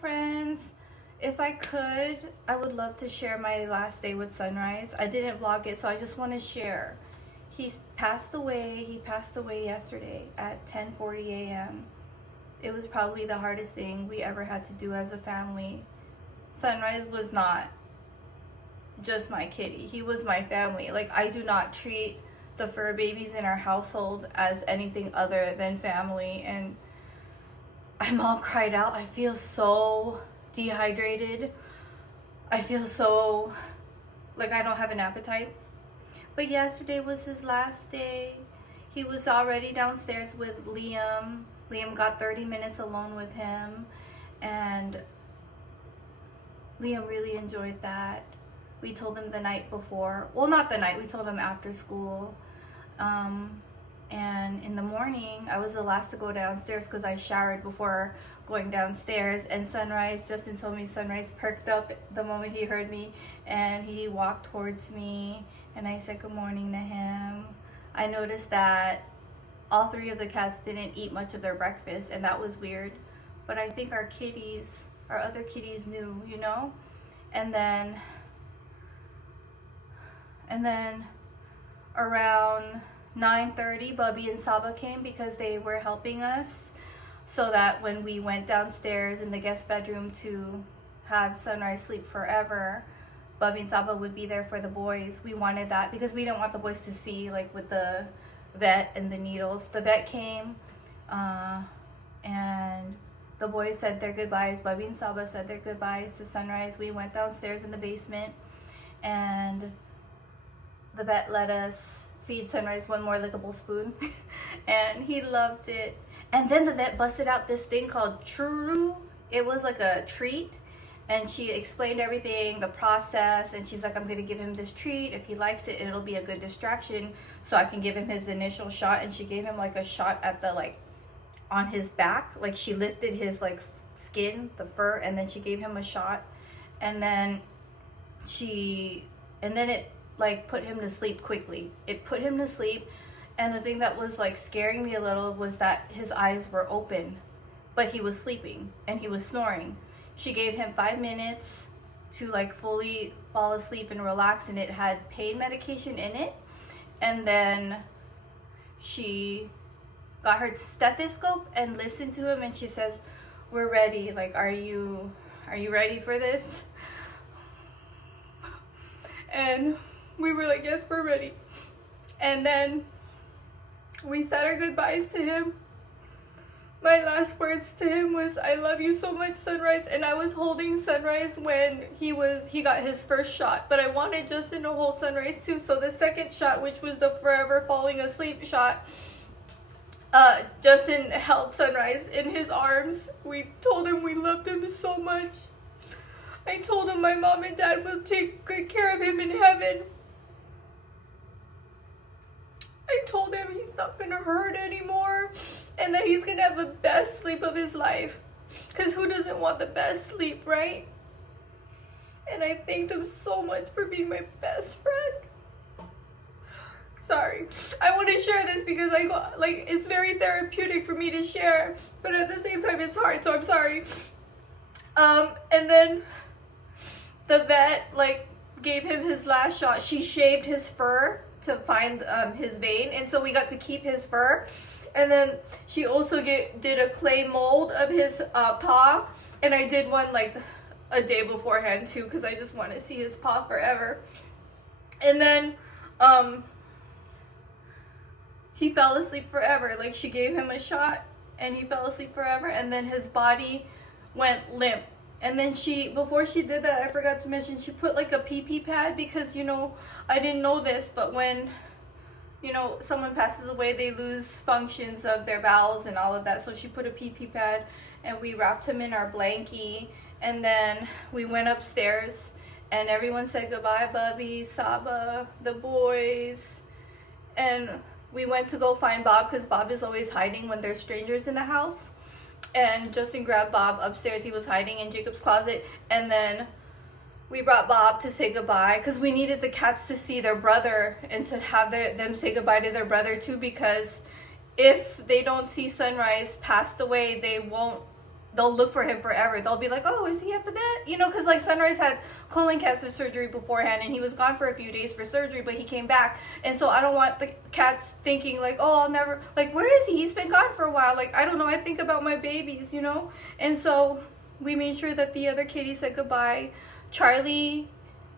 friends. If I could, I would love to share my last day with Sunrise. I didn't vlog it, so I just want to share. He's passed away. He passed away yesterday at 10:40 a.m. It was probably the hardest thing we ever had to do as a family. Sunrise was not just my kitty. He was my family. Like, I do not treat the fur babies in our household as anything other than family, and I'm all cried out. I feel so dehydrated. I feel so like I don't have an appetite. But yesterday was his last day. He was already downstairs with Liam. Liam got 30 minutes alone with him, and Liam really enjoyed that. We told him the night before. Well, not the night. We told him after school. And in the morning, I was the last to go downstairs because I showered before going downstairs. And Justin told me Sunrise perked up the moment he heard me, and he walked towards me, and I said good morning to him. I noticed that all three of the cats didn't eat much of their breakfast, and that was weird. But I think our other kitties knew, you know? And then around 9:30, Bubby and Saba came because they were helping us, so that when we went downstairs in the guest bedroom to have Sunrise sleep forever, Bubby and Saba would be there for the boys. We wanted that because we didn't want the boys to see, like, with the vet and the needles. The vet came, and the boys said their goodbyes. Bubby and Saba said their goodbyes to Sunrise. We went downstairs in the basement, and the vet let us feed Sunrise one more lickable spoon, and he loved it. And then the vet busted out this thing called churu. It was like a treat, and she explained everything, the process, and she's like, I'm gonna give him this treat. If he likes it, it'll be a good distraction, so I can give him his initial shot. And she gave him like a shot at the, like, on his back. Like, she lifted his, like, skin, the fur, and then she gave him a shot, and then it, like, put him to sleep quickly. It put him to sleep, and the thing that was, like, scaring me a little was that his eyes were open, but he was sleeping, and he was snoring. She gave him 5 minutes to, like, fully fall asleep and relax, and it had pain medication in it. And then she got her stethoscope and listened to him, and she says, we're ready. Like, are you ready for this? And we were like, yes, we're ready. And then we said our goodbyes to him. My last words to him was, I love you so much, Sunrise. And I was holding Sunrise when he got his first shot, but I wanted Justin to hold Sunrise too. So the second shot, which was the forever falling asleep shot, Justin held Sunrise in his arms. We told him we loved him so much. I told him my mom and dad will take good care of him in heaven. I told him he's not gonna hurt anymore, and that he's gonna have the best sleep of his life. Because who doesn't want the best sleep, right? And I thanked him so much for being my best friend. Sorry. I want to share this because it's very therapeutic for me to share, but at the same time it's hard, so I'm sorry. And then the vet, like, gave him his last shot. She shaved his fur to find his vein, and so we got to keep his fur. And then she also did a clay mold of his paw, and I did one like a day beforehand too, because I just want to see his paw forever. And then he fell asleep forever. Like, she gave him a shot and he fell asleep forever, and then his body went limp. And then before she did that, I forgot to mention, she put like a pee-pee pad, because, you know, I didn't know this, but when, you know, someone passes away, they lose functions of their bowels and all of that. So she put a pee-pee pad, and we wrapped him in our blankie, and then we went upstairs, and everyone said goodbye, Bubby, Saba, the boys, and we went to go find Bob, because Bob is always hiding when there's strangers in the house. And Justin grabbed Bob upstairs. He was hiding in Jacob's closet. And then we brought Bob to say goodbye, because we needed the cats to see their brother and to have them say goodbye to their brother too, because if they don't see Sunrise passed away, they won't they'll look for him forever. They'll be like, oh, is he at the vet? You know, because like Sunrise had colon cancer surgery beforehand, and he was gone for a few days for surgery, but he came back. And so I don't want the cats thinking like, oh, I'll never, like, where is he? He's been gone for a while. Like, I don't know. I think about my babies, you know? And so we made sure that the other kitty said goodbye. Charlie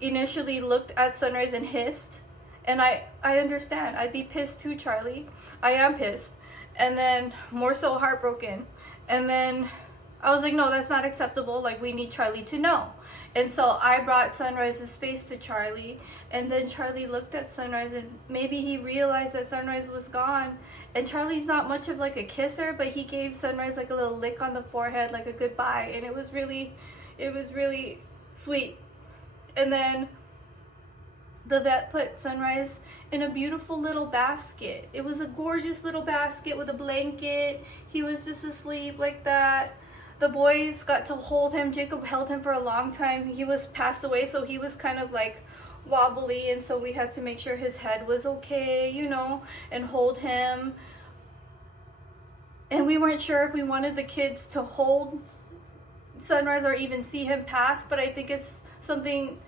initially looked at Sunrise and hissed. And I understand. I'd be pissed too, Charlie. I am pissed. And then more so heartbroken. And then I was like, no, that's not acceptable. Like, we need Charlie to know. And so I brought Sunrise's face to Charlie. And then Charlie looked at Sunrise, and maybe he realized that Sunrise was gone. And Charlie's not much of like a kisser, but he gave Sunrise like a little lick on the forehead, like a goodbye. And it was really sweet. And then the vet put Sunrise in a beautiful little basket. It was a gorgeous little basket with a blanket. He was just asleep like that. The boys got to hold him. Jacob held him for a long time. He was passed away, so he was kind of like wobbly, and so we had to make sure his head was okay, you know, and hold him. And we weren't sure if we wanted the kids to hold Sunrise or even see him pass, but I think it's something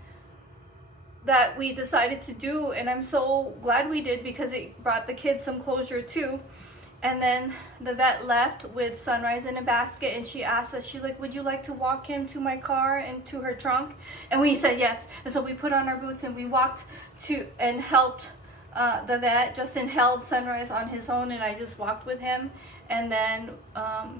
that we decided to do, and I'm so glad we did, because it brought the kids some closure too. And then the vet left with Sunrise in a basket, and she asked us, she's like, would you like to walk him to my car and to her trunk? And we said yes. And so we put on our boots and we walked to and helped the vet. Justin held Sunrise on his own, and I just walked with him. And then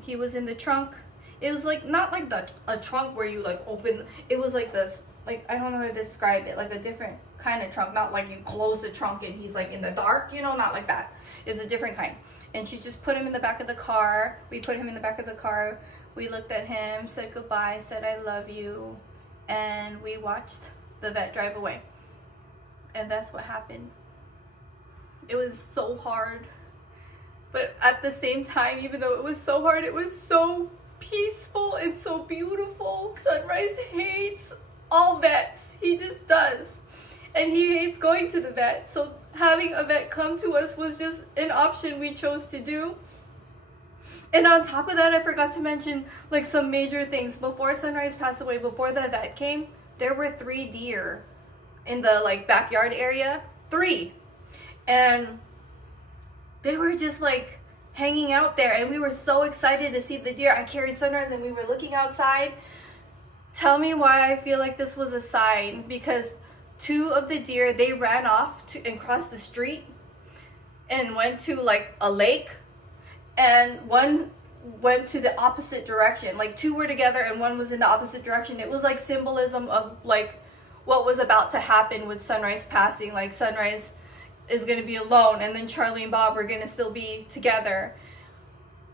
he was in the trunk. It was like not like a trunk where you like open. It was like this, like, I don't know how to describe it, like a different kind of trunk. Not like you close the trunk and he's like in the dark, you know, not like that. It's a different kind. And she just put him in the back of the car. We put him in the back of the car. We looked at him, said goodbye, said I love you, and we watched the vet drive away. And that's what happened. It was so hard. But at the same time, even though it was so hard, it was so peaceful and so beautiful. Sunrise hates all vets. He just does. And he hates going to the vet. So having a vet come to us was just an option we chose to do. And on top of that, I forgot to mention like some major things. Before Sunrise passed away, before the vet came, there were 3 deer in the like backyard area. 3. And they were just like hanging out there, and we were so excited to see the deer. I carried Sunrise and we were looking outside. Tell me why I feel like this was a sign, because 2 of the deer, they ran off and crossed the street and went to like a lake, and 1 went to the opposite direction. Like 2 were together and 1 was in the opposite direction. It was like symbolism of like what was about to happen with Sunrise passing. Like Sunrise is going to be alone, and then Charlie and Bob are going to still be together.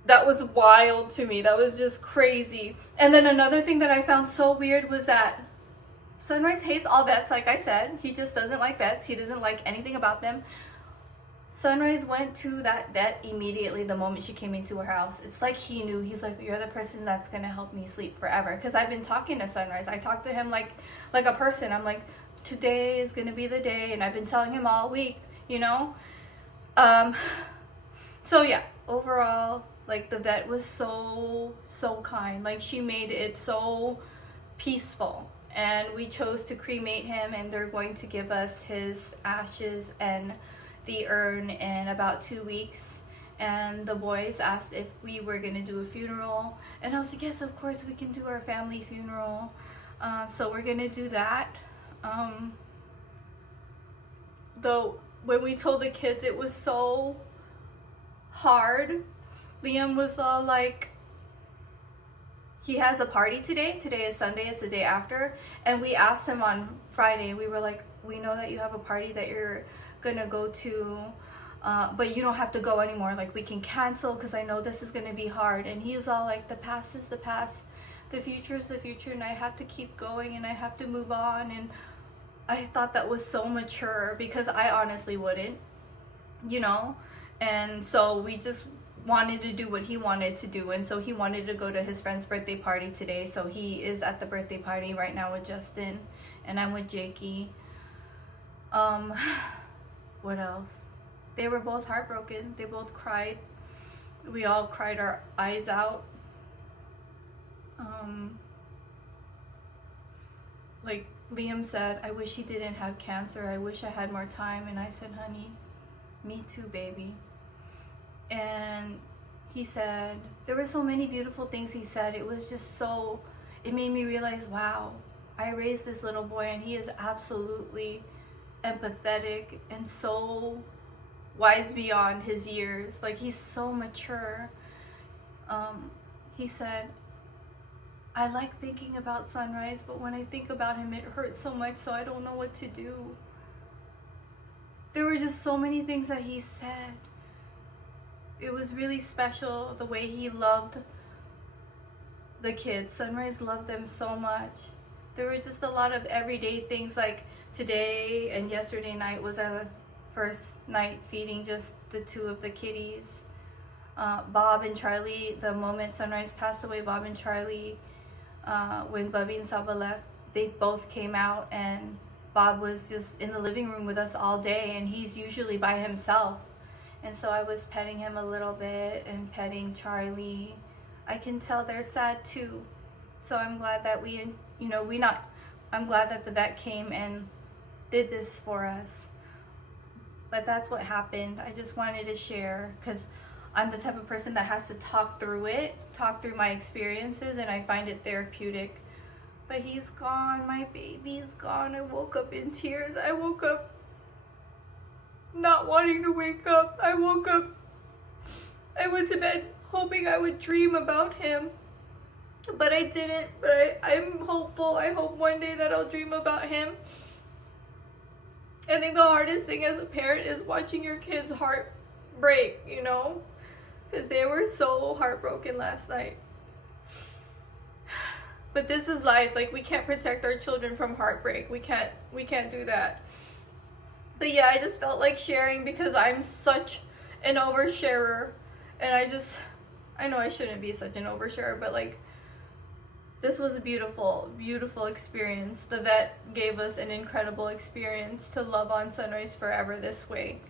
That was wild to me. That was just crazy. And then another thing that I found so weird was that Sunrise hates all vets, like I said. He just doesn't like vets. He doesn't like anything about them. Sunrise went to that vet immediately the moment she came into her house. It's like he knew. He's like, you're the person that's going to help me sleep forever. Because I've been talking to Sunrise. I talk to him like a person. I'm like, today is going to be the day. And I've been telling him all week, you know. So yeah, overall, like the vet was so kind. Like she made it so peaceful. And we chose to cremate him, and they're going to give us his ashes and the urn in about 2 weeks. And the boys asked if we were going to do a funeral, and I was like, yes, of course we can do our family funeral. So we're going to do that. Though when we told the kids, it was so hard. Liam was all like, he has a party today. Today is Sunday. It's the day after. And we asked him on Friday. We were like, we know that you have a party that you're going to go to, but you don't have to go anymore. Like, we can cancel because I know this is going to be hard. And he was all like, the past is the past. The future is the future. And I have to keep going and I have to move on. And I thought that was so mature, because I honestly wouldn't, you know. And so we just wanted to do what he wanted to do. And so he wanted to go to his friend's birthday party today, so he is at the birthday party right now with Justin, and I'm with Jakey. What else? They were both heartbroken. They both cried. We all cried our eyes out. Um, like Liam said, I wish he didn't have cancer. I wish I had more time. And I said, honey, me too, baby. And he said, there were so many beautiful things he said. It was just so, it made me realize, wow, I raised this little boy and he is absolutely empathetic and so wise beyond his years. Like, he's so mature. He said, I like thinking about Sunrise, but when I think about him, it hurts so much, so I don't know what to do. There were just so many things that he said. It was really special the way he loved the kids. Sunrise loved them so much. There were just a lot of everyday things, like today and yesterday night was our first night feeding just the two of the kitties. Bob and Charlie, the moment Sunrise passed away, Bob and Charlie, when Bubby and Saba left, they both came out, and Bob was just in the living room with us all day, and he's usually by himself. And so I was petting him a little bit and petting Charlie. I can tell they're sad too. So I'm glad that I'm glad that the vet came and did this for us. But that's what happened. I just wanted to share because I'm the type of person that has to talk through my experiences, and I find it therapeutic. But he's gone, my baby's gone. I woke up in tears. I woke up not wanting to wake up. I went to bed hoping I would dream about him. But I didn't. But I'm hopeful. I hope one day that I'll dream about him. I think the hardest thing as a parent is watching your kid's heart break, because they were so heartbroken last night. But this is life. Like, we can't protect our children from heartbreak. We can't do that. But yeah, I just felt like sharing because I'm such an oversharer, and I know I shouldn't be such an oversharer, but like, this was a beautiful, beautiful experience. The vet gave us an incredible experience to love on Sunrise forever this way.